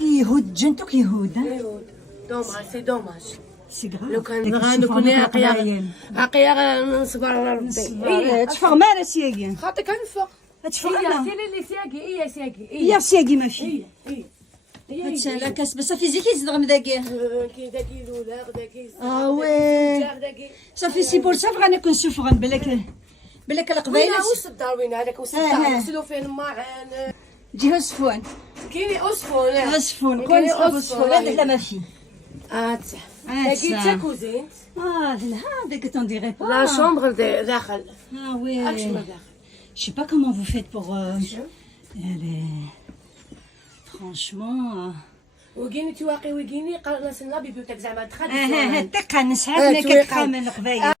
يهود جنتك يهود. دوماج سي دوماج. سي لو غراف. كان غنكون عقيا نصبر على ربي. تفرغ معنا سياقي. خاطر كنفق. تفرغ هي معنا. سيري اللي سياقي هي سياقي يا سياقي ماشي. هي هادشي كاس بس صافي زيكي زدغم داكي. كي داكي لولا داكي وي داكي صافي سي بور سا غادي نكون سوفغان بلاك القبايله. وين وسط الدار وين هذاك وسط الدار نغسلو فيه الماعن. جهه صفوان. كاين عصفون. عصفون كل عصفون هذا لا ما في. داكي تا كوزين. لا هذاك تون ديغي با. لا شومبر داخل. وي. الشومبر داخل. Je sais pas comment vous faites pour. Franchement. وكيني تواقي وكيني قال ناس النبي بيوتك زعما دخل. الثقة نسحب لك الثقة من القبايل.